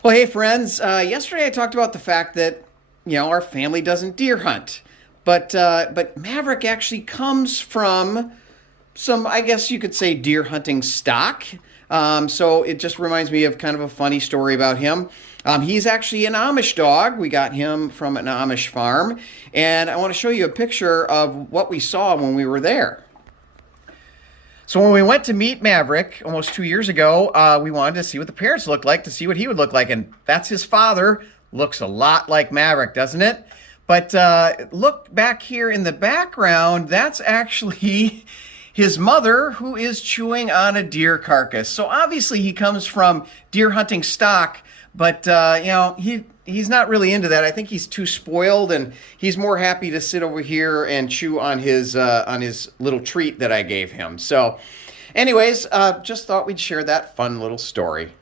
Well, hey friends. Yesterday I talked about the fact that our family doesn't deer hunt, but Maverick actually comes from some, I guess you could say, deer hunting stock. So it just reminds me of kind of a funny story about him. He's actually an Amish dog. We got him from an Amish farm, and I want to show you a picture of what we saw when we were there. So when we went to meet Maverick almost 2 years ago, we wanted to see what the parents looked like, to see what he would look like. And that's his father. Looks a lot like Maverick, doesn't it? But look back here in the background. That's actually his mother, who is chewing on a deer carcass. So obviously he comes from deer hunting stock, but he's not really into that. I think he's too spoiled, and he's more happy to sit over here and chew on his little treat that I gave him. So anyways, just thought we'd share that fun little story.